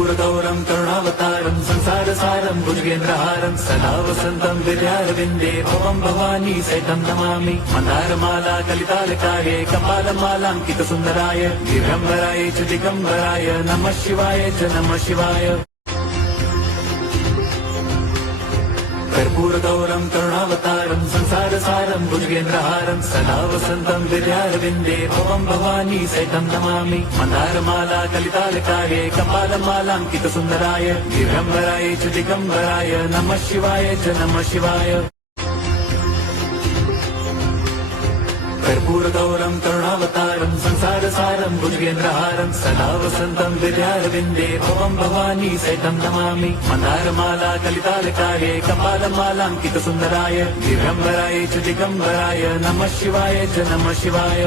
कर्पूरगौरं करुणावतारं संसारसारं भुजगेन्द्रहारं सदा वसन्तं विद्यारविन्दे भवं भवानी सहितं नमामि। मन्दारमाला कलितालकाये कपालमालाङ्कितसुन्दराय दिगम्बराय च दिगम्बराय नमः शिवाय च नमः शिवाय। कर्पूरगौरं करुणावतारं संसारसारं भुजगेन्द्रहारं सदा वसन्तं विद्यारविन्दे भवं भवानी सहितं नमामि। मन्दारमाला कलितालकाये कपालमालाङ्कितसुन्दराय दिगम्बराय च दिगम्बराय नमः शिवाय च नमः शिवाय। कर्पूरगौरं करुणावतारं संसारसारं भुजगेन्द्रहारं सदा वसन्तं विद्यारविन्दे भवं भवानी सहितं नमामि। मन्दारमाला कलितालकाये कपालमालाङ्कितसुन्दराय दिगम्बराय च दिगम्बराय नमः शिवाय च नमः शिवाय।